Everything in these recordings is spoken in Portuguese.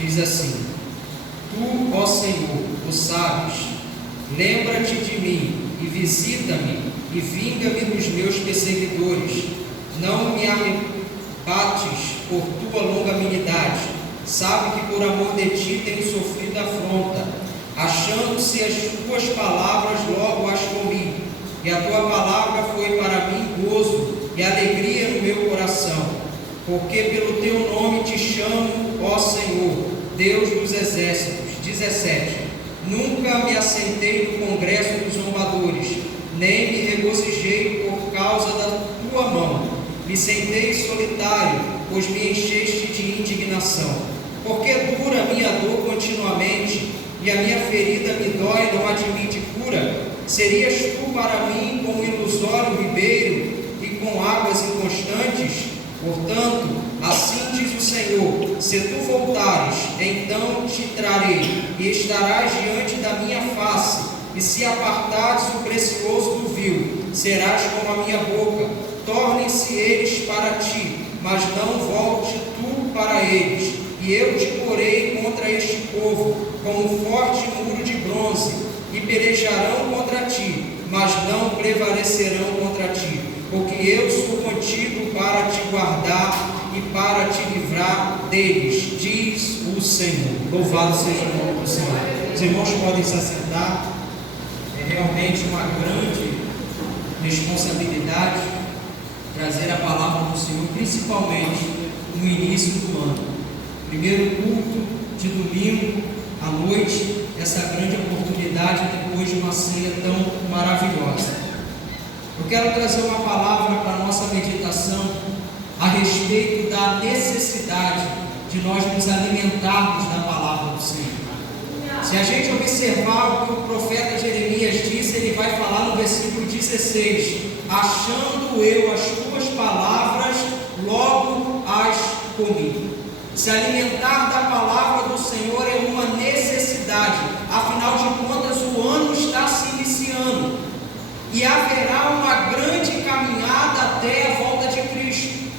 diz assim: Tu, ó Senhor, o sabes, lembra-te de mim e visita-me e vinga-me dos meus perseguidores. Não me arrebates por tua longanimidade. Sabe que por amor de ti tenho sofrido afronta. Achando-se as tuas palavras, logo as comi. E a tua palavra foi para mim gozo e alegria no meu coração. Porque pelo teu nome te chamo, ó Senhor, Deus dos exércitos. 17. Nunca me assentei no congresso dos zombadores, nem me regozijei por causa da tua mão. Me sentei solitário, pois me encheste de indignação. Porque dura a minha dor continuamente, e a minha ferida me dói, não admite cura. Serias tu para mim como um ilusório ribeiro, e com águas inconstantes? Portanto, assim diz o Senhor: se tu voltares, então te trarei, e estarás diante da minha face, e se apartares o precioso do vil, serás como a minha boca. Tornem-se eles para ti, mas não volte tu para eles. E eu te porei contra este povo, como um forte muro de bronze, e pelejarão contra ti, mas não prevalecerão contra ti. Porque eu sou contigo para te guardar e para te livrar deles, diz o Senhor. Louvado seja o nome do Senhor. Os irmãos podem se assentar. É realmente uma grande responsabilidade trazer a palavra do Senhor, principalmente no início do ano. Primeiro culto de domingo à noite, essa grande oportunidade depois de uma ceia tão maravilhosa. Eu quero trazer uma palavra para a nossa meditação a respeito da necessidade de nós nos alimentarmos da palavra do Senhor. Se a gente observar o que o profeta Jeremias disse, ele vai falar no versículo 16: achando eu as tuas palavras, logo as comi. Se alimentar da palavra do Senhor é uma necessidade, afinal de contas o ano está se iniciando e haverá uma grande caminhada até a volta de Cristo.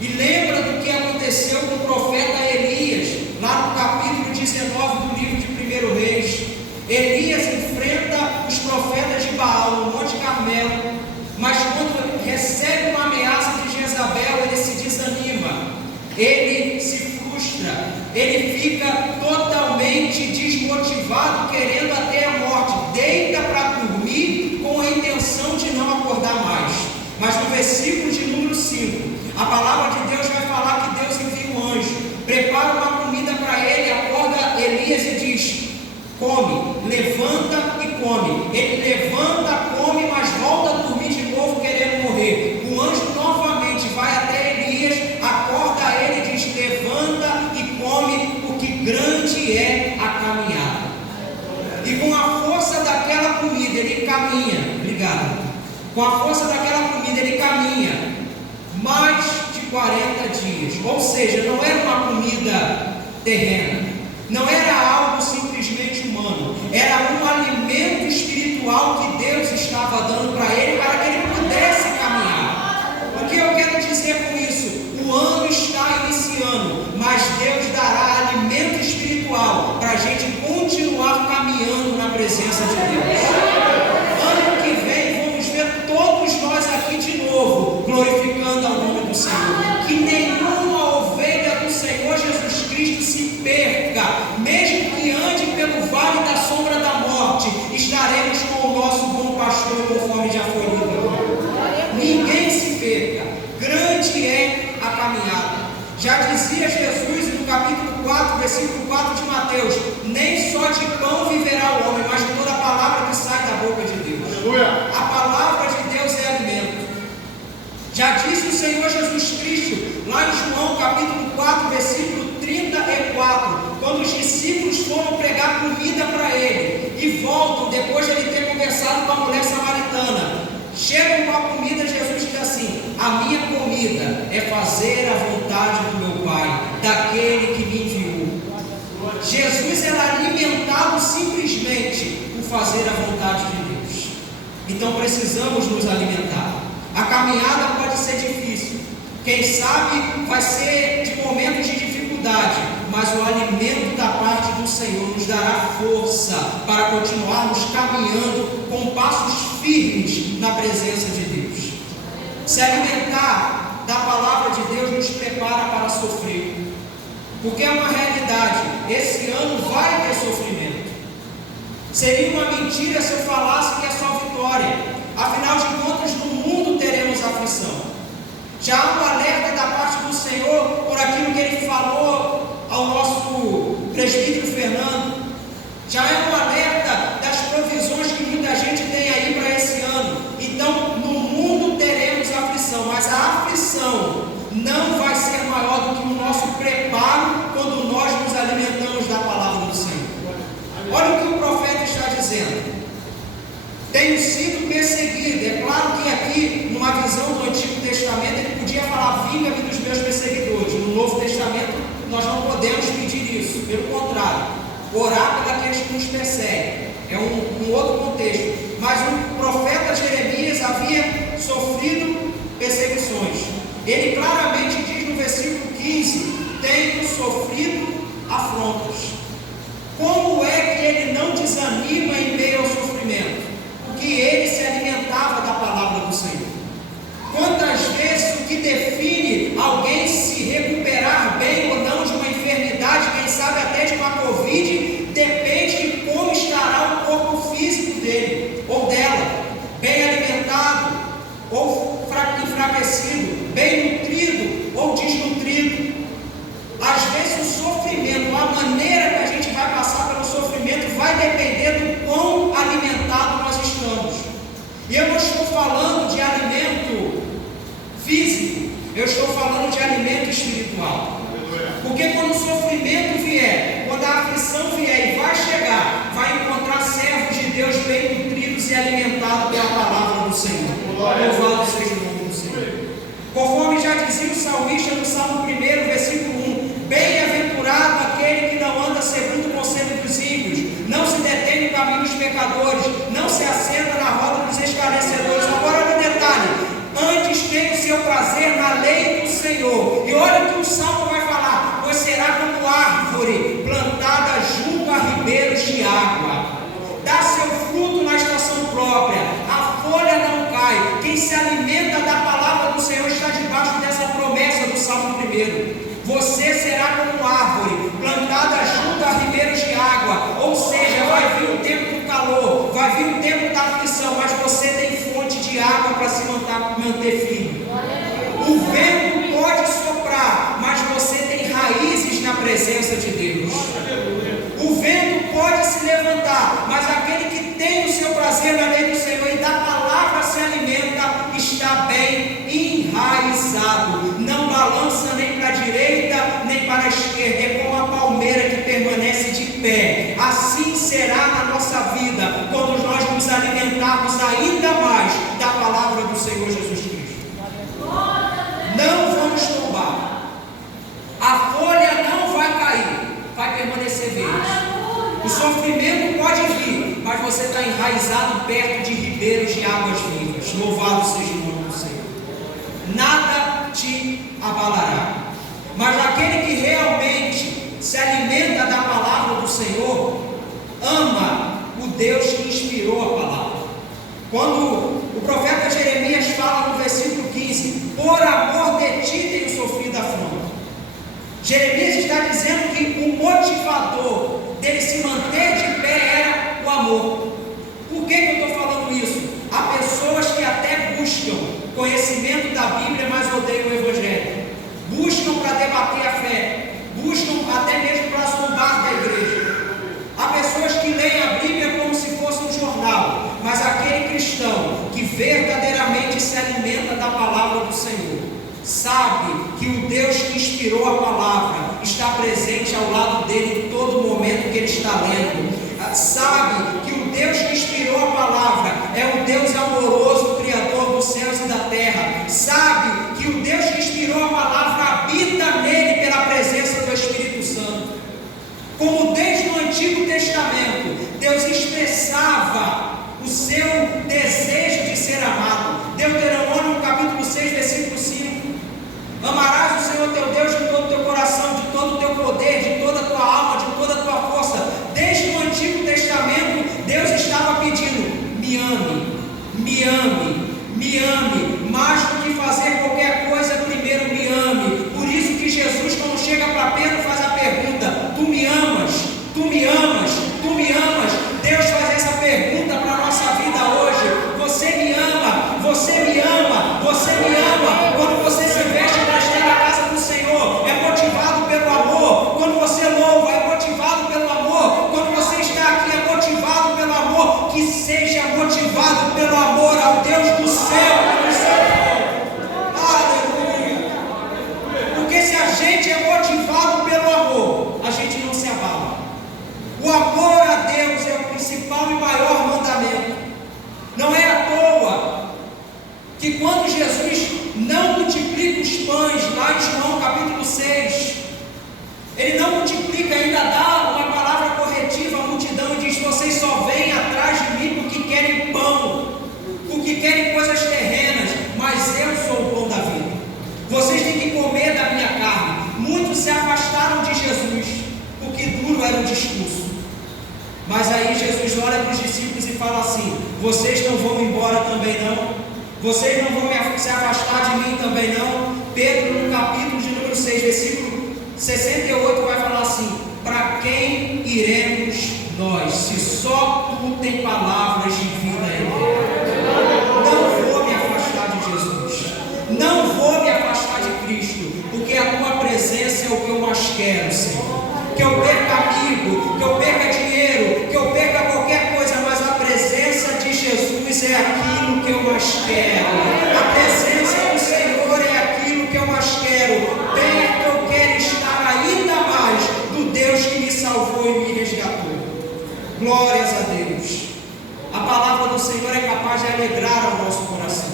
E lembra do que aconteceu com o profeta Elias, lá no capítulo 19 do livro de 1 Reis. Elias enfrenta os profetas de Baal no Monte Carmelo, mas quando recebe uma ameaça de Jezabel, ele se desanima, ele se frustra, ele fica totalmente desmotivado, querendo até a morte, deita para dormir com a intenção de não acordar mais. Mas no versículo de número 5, a palavra de Deus vai falar que Deus envia um anjo, prepara uma comida para ele, acorda Elias e diz: come, levanta e come. Ele levanta, come, mas volta a dormir de novo querendo morrer. O anjo novamente vai até Elias, acorda ele e diz: levanta e come, porque grande é a caminhada. E com a força daquela comida ele caminha. Obrigado. Com a força daquela comida ele caminha mais de 40 dias. Ou seja, não era uma comida terrena, não era algo simplesmente humano, era um alimento espiritual que Deus estava dando para ele, para que ele pudesse caminhar. O que eu quero dizer com isso? O ano está iniciando, mas Deus dará alimento espiritual para a gente continuar caminhando na presença de Deus. Ano que vem vamos ver todos nós aqui de novo, glorificando ao nome do Senhor. Que nenhuma ovelha do Senhor Jesus Cristo se perca, mesmo que ande pelo vale da sombra da morte, estaremos com o nosso bom pastor, conforme já foi lido. Ninguém se perca, grande é a caminhada. Já dizia Jesus no capítulo 4, versículo 4 de Mateus: nem só de pão viverá o homem, mas de toda a palavra que sai da boca de Deus. Aleluia. A palavra de Deus é alimento. Já disse o Senhor Jesus Cristo, lá em João capítulo 4, versículo 34, quando os discípulos foram pregar comida para ele, e voltam, depois de ele ter conversado com a mulher samaritana, chegam com a comida, Jesus diz assim: a minha comida é fazer a vontade do meu Pai, daquele que me enviou. Jesus era alimentado simplesmente por fazer a vontade de Deus. Então precisamos nos alimentar. A caminhada pode ser difícil, quem sabe vai ser de momentos de dificuldade, mas o alimento força para continuarmos caminhando com passos firmes na presença de Deus. Se alimentar da palavra de Deus nos prepara para sofrer, porque é uma realidade, esse ano vai ter sofrimento. Seria uma mentira se eu falasse que é só vitória. Afinal de contas, no mundo teremos aflição. Já há um alerta da parte do Senhor por aquilo que Ele falou ao nosso presbítero Fernando. Já é um alerta das provisões que muita gente tem aí para esse ano. Então, no mundo teremos aflição, mas a aflição não vai ser maior do que o nosso preparo quando nós nos alimentamos da palavra do Senhor. Olha o que o profeta está dizendo. Tenho sido perseguido. É claro que aqui, numa visão do Antigo Testamento, ele podia falar: vinga-me dos meus perseguidores. No Novo Testamento, nós não podemos pedir isso. Pelo contrário, orar por aqueles que nos perseguem. É um outro contexto. Mas o profeta Jeremias havia sofrido perseguições. Ele claramente diz no versículo 15: tenho sofrido afrontas. Como é que ele não desanima em meio ao sofrimento? Porque ele se alimentava da palavra do Senhor. Quantas vezes o que define alguém se recuperar bem ou não de uma enfermidade, quem sabe até de uma Covid, depende de como estará o corpo físico dele ou dela, bem alimentado ou enfraquecido, bem nutrido ou desnutrido. Às vezes o sofrimento, a maneira que a gente vai passar pelo sofrimento vai depender do quão alimentado nós estamos. E eu não estou falando de alimento físico, eu estou falando de alimento espiritual. Porque quando o sofrimento vier, quando a aflição vier e vai chegar, vai encontrar servos de Deus bem nutridos e alimentados pela palavra do Senhor. Louvado seja o nome do Senhor. Conforme já dizia o salmista no Salmo 1, versículo 1: bem-aventurado aquele que não anda segundo o conselho dos ímpios, não se detém no caminho dos pecadores, não se assenta na roda dos escarnecedores. Agora olha o detalhe: antes tem o seu prazer na lei do Senhor. E olha o que o Salmo vai falar: pois será como árvore plantada junto a ribeiros de água, dá seu fruto na estação própria, a folha não cai. Quem se alimenta da palavra do Senhor está debaixo dessa promessa do Salmo 1. Você será como árvore plantada junto a ribeiros de água. Ou seja, vai vir o tempo do calor, vai vir o tempo da aflição, mas você tem fonte de água para se manter firme. O vento pode soprar, mas você tem raízes na presença de Deus. O vento pode se levantar, mas aquele que tem o seu prazer na lei do Senhor e da palavra se alimenta, está bem enraizado, não balança nem para a direita nem para a esquerda, é como a palmeira que permanece de pé. Assim será na nossa vida quando nós nos alimentarmos ainda mais da palavra do Senhor Jesus Cristo. Não vamos tombar, a folha não vai cair, vai permanecer verde. O sofrimento pode vir, mas você está enraizado perto de ribeiros de águas vivas. Louvado seja o nome do Senhor. Nada te abalará. Mas aquele que realmente se alimenta da palavra do Senhor, ama o Deus que inspirou a palavra. Quando o profeta Jeremias fala no versículo 15: por amor de ti tenho sofrido afronta. Jeremias está dizendo que o motivador dele se manter de pé era o amor. Por que eu estou falando isso? Há pessoas que até buscam conhecimento da Bíblia, mas odeiam o Evangelho. Buscam para debater a fé, buscam até mesmo para zombar da igreja. Há pessoas que leem a Bíblia como se fosse um jornal, mas aquele cristão que verdadeiramente se alimenta da palavra do Senhor, sabe que o Deus que inspirou a palavra está presente ao lado dele em todo momento que ele está lendo. Sabe que o Deus que inspirou a palavra é um Deus amoroso, Criador dos céus e da terra. Sabe que o Deus que inspirou a palavra habita nele pela presença do Espírito Santo. Como desde o Antigo Testamento Deus expressava o seu desejo de ser amado. Deuteronômio capítulo 6, versículo 5: amarás o Senhor teu Deus de todo o teu coração, de todo o teu poder, de toda a tua alma, de toda a tua força. Desde o Antigo Testamento Jesus olha para os discípulos e fala assim: vocês não vão embora também não? Vocês não vão se afastar de mim também não? Pedro, no capítulo de número 6, versículo 68, vai falar assim: para quem iremos nós, se só tu tem palavras de vida eterna? Não vou me afastar de Jesus, não vou me afastar de Cristo, porque a tua presença é o que eu mais quero, Senhor. Que eu perca amigo, que eu perca dinheiro, que eu perca qualquer coisa, mas a presença de Jesus é aquilo que eu mais quero. A presença do Senhor é aquilo que eu mais quero. Perto eu quero estar ainda mais do Deus que me salvou e me resgatou. Glórias a Deus. A palavra do Senhor é capaz de alegrar o nosso coração.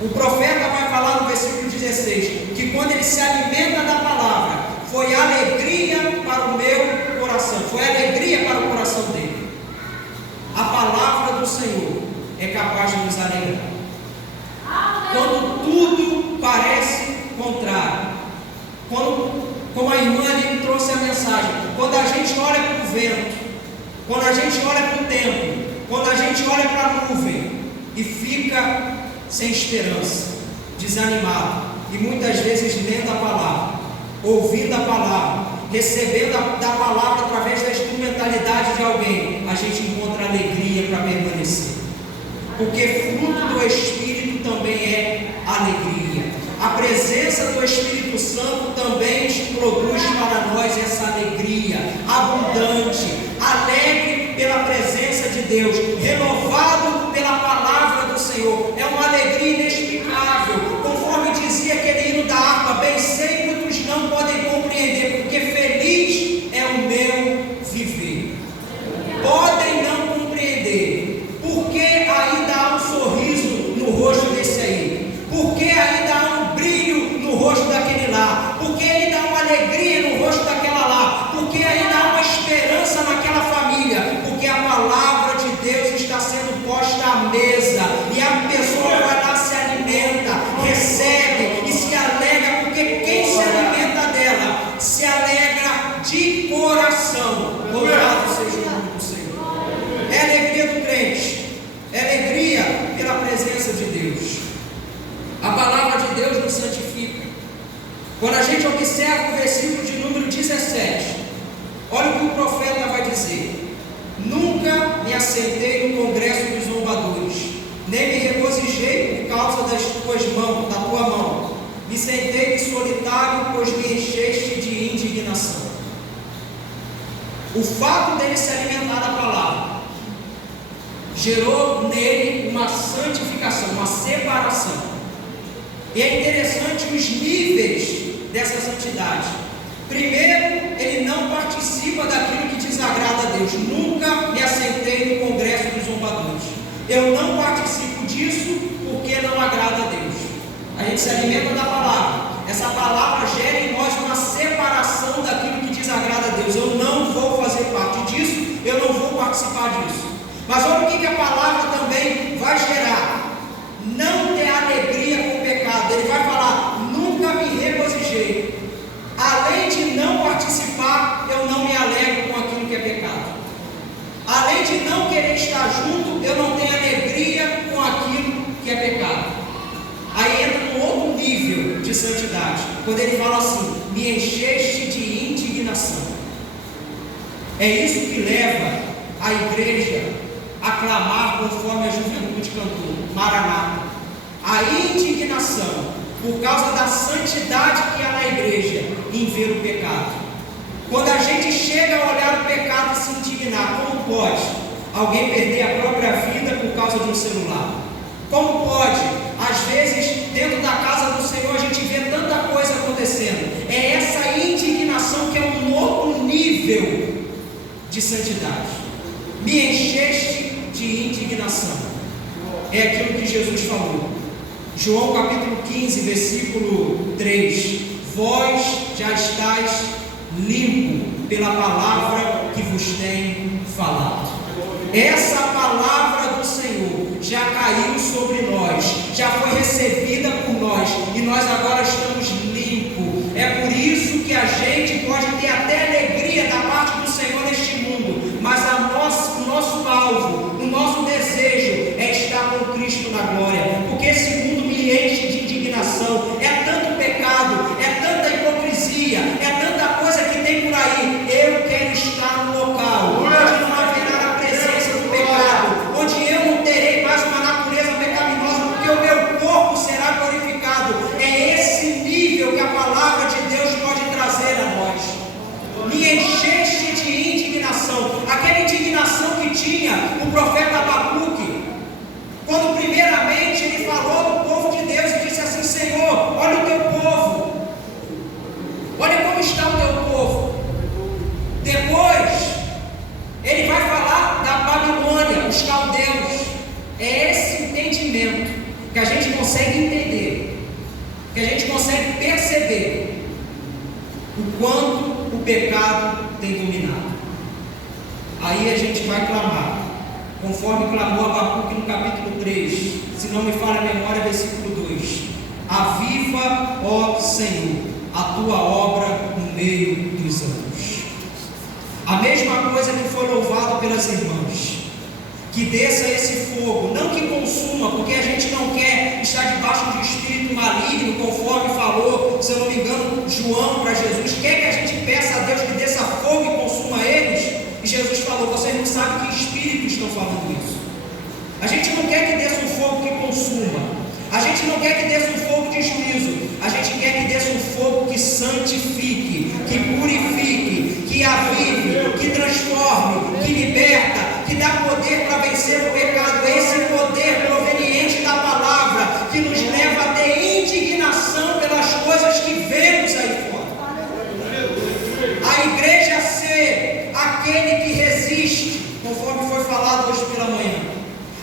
O profeta vai falar no versículo 16 que quando ele se alimenta da palavra, foi alegria para o meu coração, foi alegria para o coração dele. A palavra do Senhor é capaz de nos alegrar. Quando tudo parece contrário, como a irmã ali trouxe a mensagem, quando a gente olha para o vento, quando a gente olha para o tempo, quando a gente olha para a nuvem e fica sem esperança, desanimado, e muitas vezes lendo a palavra, ouvindo a palavra, recebendo da palavra através da instrumentalidade de alguém, a gente encontra alegria para permanecer, porque fruto do Espírito também é alegria. A presença do Espírito Santo também produz para nós essa alegria abundante, alegre pela presença de Deus, renovado pela palavra do Senhor. É uma alegria inexplicável, conforme dizia aquele hino da harpa: bem sei, muitos não podem compreender, porque feliz é o meu viver. Podem não compreender, porque ainda há um sorriso no rosto desse aí, porque ainda há um brilho no rosto daquele lá, porque ainda há uma alegria no rosto daquela lá, porque ainda há uma esperança naquela família, porque a palavra de Deus está sendo posta à mesa, e a pessoa vai lá, se alimenta, recebe e se alegra, porque quem se alimenta dela se alegra de coração. Louvado seja o nome do Senhor. É a alegria do crente, é alegria pela presença de Deus. A palavra de Deus nos santifica. Quando a gente observa o versículo de número 17, olha o que o profeta vai dizer: nunca me assentei no congresso dos zombadores, nem me regozijei por causa das tuas mãos, da tua mão. Me sentei solitário, pois me encheste de indignação. O fato dele se alimentar da palavra gerou nele uma santificação, uma separação. E é interessante os níveis dessa santidade. Primeiro, ele não participa daquilo que desagrada a Deus. Nunca me assentei no congresso dos zombadores. Eu não participo disso porque não agrada a Deus. A gente se alimenta da palavra. Essa palavra gera em nós uma separação daquilo que desagrada a Deus. Eu não vou fazer parte disso, eu não vou participar disso. Mas olha o que a palavra também vai gerar. Não ter alegria com o pecado. Ele vai falar: nunca me regozijei. Além de não participar, eu não me alegro com aquilo que é pecado. Além de não querer estar junto, eu não tenho alegria com aquilo que é pecado. Aí entra um outro nível de santidade, quando ele fala assim: me encheste de indignação. É isso que leva a igreja a clamar, conforme a juventude cantou: Maranata. A indignação por causa da santidade que há na igreja em ver o pecado. Quando a gente chega a olhar o pecado e se indignar, como pode alguém perder a própria vida por causa de um celular? Como pode, às vezes, dentro da casa do Senhor, a gente vê tanta coisa acontecendo? É essa indignação que é um outro nível de santidade. Me encheste de indignação. É aquilo que Jesus falou. João capítulo 15, versículo 3: vós já estáis limpo pela palavra que vos tenho falado. Essa palavra do Senhor já caiu sobre nós, já foi recebida por nós, e nós agora estamos limpos. É por isso que a gente pode ter até alegria da parte do Senhor neste mundo, mas a nossa tinha o profeta Abacuque, quando primeiramente ele falou do povo de Deus e disse assim: Senhor, olha o teu povo, olha como está o teu povo. Depois ele vai falar da Babilônia, os caldeus. É esse entendimento que a gente consegue entender, que a gente consegue perceber o quanto o pecado tem dominado. Aí a gente vai clamar, conforme clamou Abacuque no capítulo 3, se não me falha a memória, versículo 2: Aviva, ó Senhor, a tua obra no meio dos anos. A mesma coisa que foi louvado pelas irmãs, que desça esse fogo, não que consuma, porque a gente não quer estar debaixo de espírito maligno, conforme falou, se eu não me engano, João para Jesus, quer que a gente peça a Deus que desça fogo e consuma eles, e Jesus falou: vocês não sabem que espíritos estão falando isso. A gente não quer que desça um fogo que consuma, a gente não quer que desça um fogo de juízo, a gente quer que desça um fogo que santifique, que purifique, que avive, que transforme, que liberta, que dá poder para vencer o pecado. Esse poder proveniente da palavra, que nos leva a ter indignação pelas coisas que vemos aí fora. A igreja ser aquele que resiste, conforme foi falado hoje pela manhã.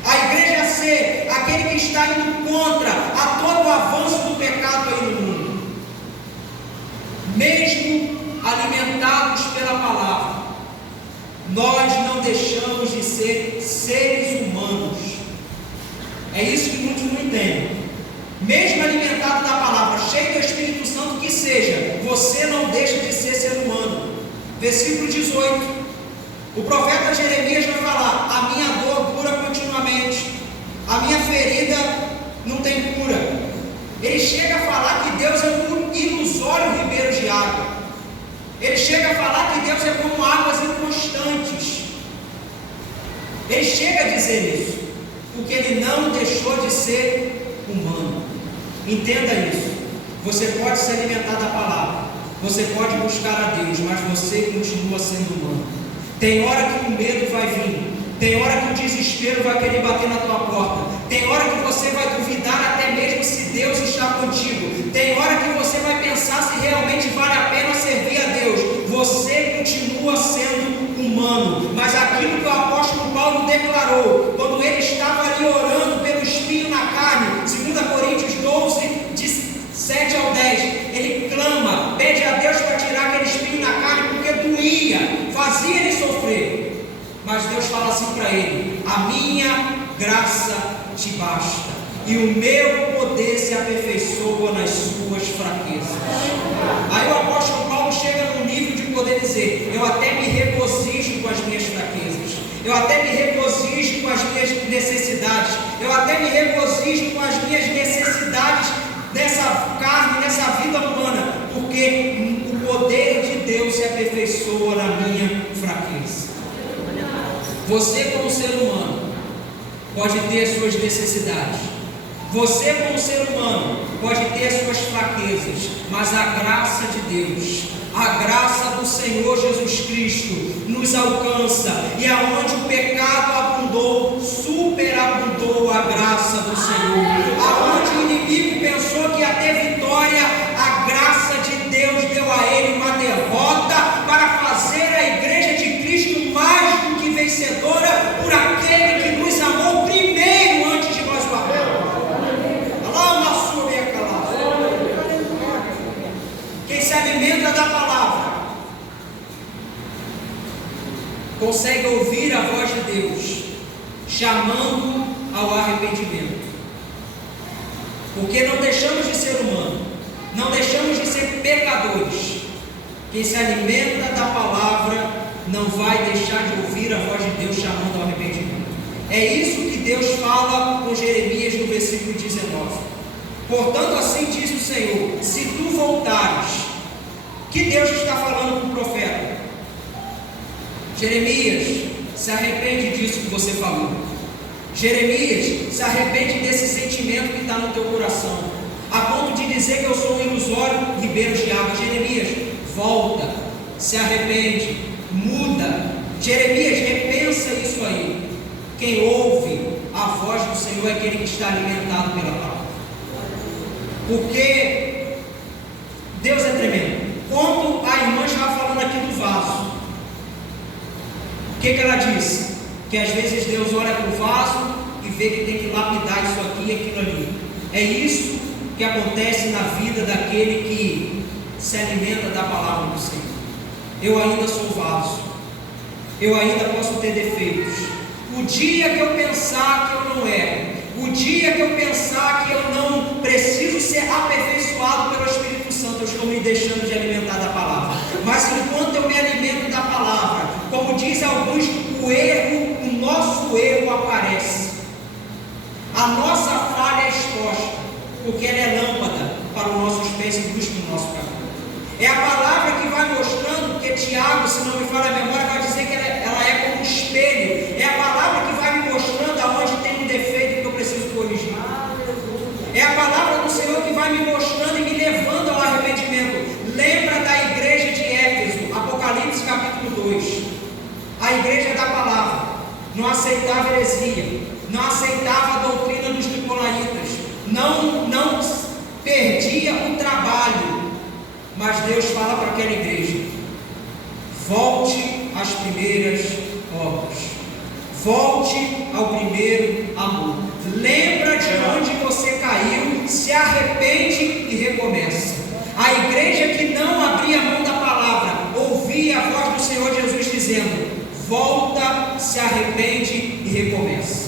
A igreja ser aquele que está indo contra a todo o avanço do pecado aí no mundo. Mesmo alimentados pela palavra, nós não deixamos de ser seres humanos. É isso que muitos não entendem. Mesmo alimentado da palavra, cheio do Espírito Santo que seja, você não deixa de ser ser humano. Versículo 18. O profeta Jeremias vai falar: a minha dor dura continuamente, a minha ferida não tem cura. Ele chega a falar que Deus é um ilusório ribeiro de água. Ele chega a falar que Deus é como águas inconstantes. Ele chega a dizer isso, porque ele não deixou de ser humano. Entenda isso. Você pode se alimentar da palavra, você pode buscar a Deus, mas você continua sendo humano. Tem hora que o medo vai vir, tem hora que o desespero vai querer bater na tua porta, tem hora que você vai duvidar até mesmo se Deus está contigo, tem hora que você vai pensar se realmente vale a pena servir a Deus. Você continua sendo humano, mas aquilo que o apóstolo Paulo declarou, quando ele estava ali orando pelo espinho na carne, 2 Coríntios 12, de 7 ao 10, ele clama, pede a Deus para tirar aquele espinho na carne, porque doía, fazia ele sofrer. Mas Deus fala assim para ele: a minha graça te basta, e o meu poder se aperfeiçoa nas suas fraquezas. Aí o apóstolo Paulo chega no nível de poder dizer: eu até me regozijo com as minhas fraquezas, eu até me regozijo com as minhas necessidades, eu até me regozijo com as minhas necessidades nessa carne, nessa vida humana, porque o poder de Deus se aperfeiçoa na minha fraqueza. Você, como ser humano, pode ter suas necessidades, você, como ser humano, pode ter suas fraquezas, mas a graça de Deus, a graça do Senhor Jesus Cristo nos alcança, e aonde o pecado abundou, superabundou a graça do Senhor. Aonde o inimigo pensou que ia ter vitória, a graça de Deus deu a ele uma derrota, para fazer a igreja de Cristo mais do que vencedora, por aquele que nos amou primeiro antes de nós o amarmos. Quem se alimenta da palavra consegue ouvir a voz de Deus chamando ao arrependimento, porque não deixamos de ser humano, não deixamos de ser pecadores. Quem se alimenta da palavra não vai deixar de ouvir a voz de Deus chamando ao arrependimento. É isso que Deus fala com Jeremias no versículo 19. Portanto, assim diz o Senhor: se tu voltares. Que Deus está falando com o profeta? Jeremias, se arrepende disso que você falou. Jeremias, se arrepende desse sentimento que está no teu coração, a ponto de dizer que eu sou um ilusório ribeiro de água. Jeremias, volta, se arrepende, muda. Jeremias, repensa isso aí. Quem ouve a voz do Senhor é aquele que está alimentado pela palavra. Porque Deus é tremendo. Quando a irmã estava falando aqui do vaso, o que ela disse? Que às vezes Deus olha para o vaso e vê que tem que lapidar isso aqui e aquilo ali. É isso que acontece na vida daquele que se alimenta da palavra do Senhor. Eu ainda sou vaso, eu ainda posso ter defeitos. O dia que eu pensar que eu não erro, o dia que eu pensar que eu não preciso ser aperfeiçoado pelo Espírito Santo, eu estou me deixando de alimentar da palavra. Mas enquanto eu me alimento da palavra, como diz alguns, o nosso erro aparece. A nossa falha é exposta, porque ela é lâmpada para os nossos pés e luz para o nosso caminho. É a palavra que vai mostrando, porque Tiago, se não me falha a memória, vai dizer que ela é como um espelho. É a palavra que vai me mostrando aonde tem um defeito que eu preciso corrigir. É a palavra do Senhor que vai me mostrando e me levando ao arrependimento. Lembra da igreja de Éfeso, Apocalipse capítulo 2. A igreja da palavra não aceitava heresia, não aceitava a doutrina dos nicolaítas, não perdia o trabalho. Mas Deus fala para aquela igreja: volte às primeiras obras, volte ao primeiro amor, lembra de onde você caiu, se arrepende e recomeça. A igreja que não abria a mão da palavra, ouvia a voz do Senhor Jesus dizendo: volta, se arrepende e recomeça.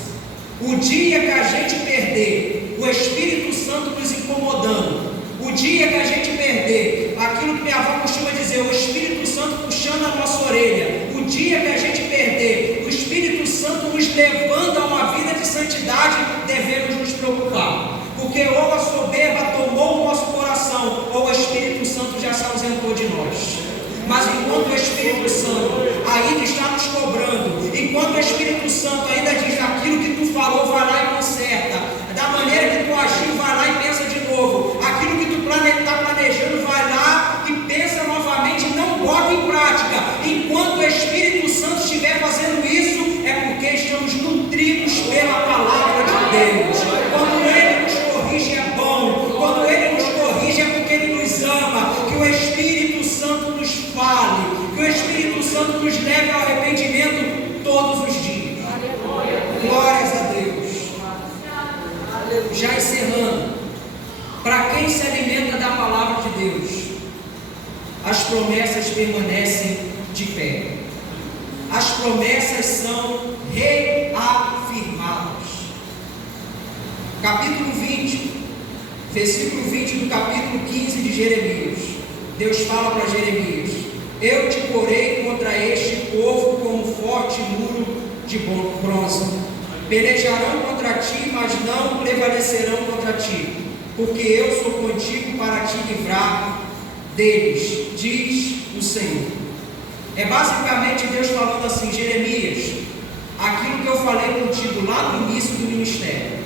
O dia que a gente perder o Espírito Santo nos incomodando, o dia que a gente perder aquilo que minha avó costuma dizer, o Espírito Santo puxando a nossa orelha, o dia que a gente perder o Espírito Santo nos levando a uma vida de santidade, devemos nos preocupar, porque ou a soberba tomou o nosso coração, ou o Espírito Santo já se ausentou de nós. Mas enquanto o Espírito Santo ainda está nos cobrando, enquanto o Espírito Santo ainda diz: aquilo que tu falou, vai lá e conserta, da maneira que tu agiu, vai lá e pensa de novo, aquilo que tu está planejando, vai lá e pensa novamente, não bota em prática. Enquanto o Espírito Santo estiver fazendo isso, é porque estamos nutridos pela palavra de Deus. Quando Ele nos corrige é bom, quando Ele nos corrige é porque Ele nos ama. Que o Espírito Santo nos fale, que o Espírito Santo nos leve ao arrependimento todos os dias. Glórias a Deus. Já encerrando, para quem se alimenta da palavra de Deus, as promessas permanecem de pé. As promessas são reafirmadas. Capítulo 20, versículo 20 do capítulo 15 de Jeremias. Deus fala para Jeremias: eu te porei contra este povo como forte muro de bronze. Pelejarão contra ti, mas não prevalecerão contra ti, porque eu sou contigo para te livrar deles, diz o Senhor. É basicamente Deus falando assim: Jeremias, aquilo que eu falei contigo lá no início do ministério,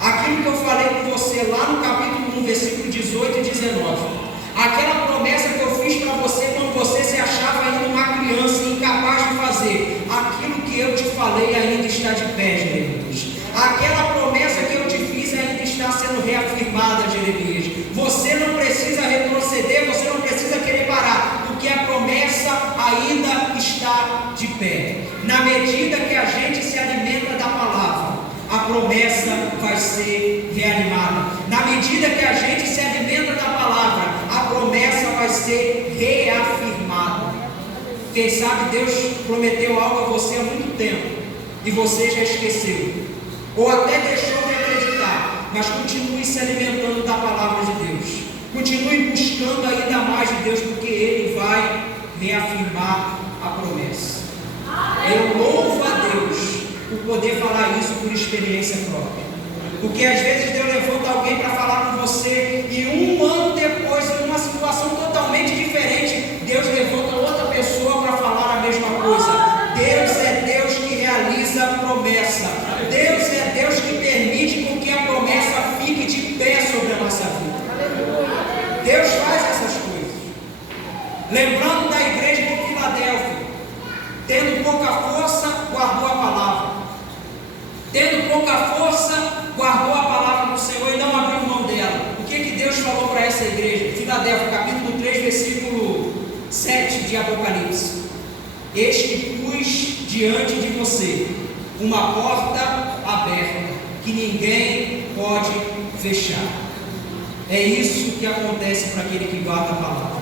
aquilo que eu falei com você lá no capítulo 1, versículo 18 e 19, aquela promessa que eu fiz para você quando você se achava ainda uma criança incapaz de fazer, aquilo que eu te falei ainda está de pé, Jeremias. Aquela promessa que eu te fiz ainda está sendo reafirmada, Jeremias. Você não precisa retroceder, você não precisa querer parar, porque a promessa ainda está de pé. Na medida que a gente se alimenta da palavra, a promessa vai ser reanimada. Na medida que a gente se alimenta da palavra, a promessa vai ser reafirmada. Quem sabe Deus prometeu algo a você há muito tempo e você já esqueceu, ou até deixou de acreditar, mas continue se alimentando da palavra de Deus, continue buscando ainda mais de Deus, porque Ele vai reafirmar a promessa. Eu louvo a Deus por poder falar isso por experiência própria, porque às vezes Deus levanta alguém para falar com você e um ano depois, em uma situação totalmente diferente, Deus levanta outra pessoa para falar a mesma coisa. Deus é Deus que realiza a promessa. Deus é Deus que permite com que a promessa fique de pé sobre a nossa vida. Deus faz essas coisas. Lembrando da igreja de Filadélfia, tendo pouca força, guardou a palavra. Tendo pouca força, guardou a palavra do Senhor e não abriu mão dela. O que Deus falou para essa igreja? Filadélfia, capítulo 3, versículo 7 de Apocalipse. Eis que pus diante de você uma porta aberta, que ninguém pode fechar. É isso que acontece para aquele que guarda a palavra.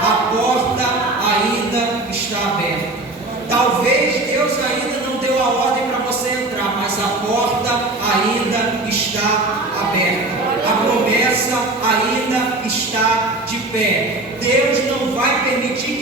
A porta ainda está aberta. Talvez Deus ainda não deu a ordem para você entrar, mas a porta ainda está aberta. A promessa ainda está de pé. Deus não vai permitir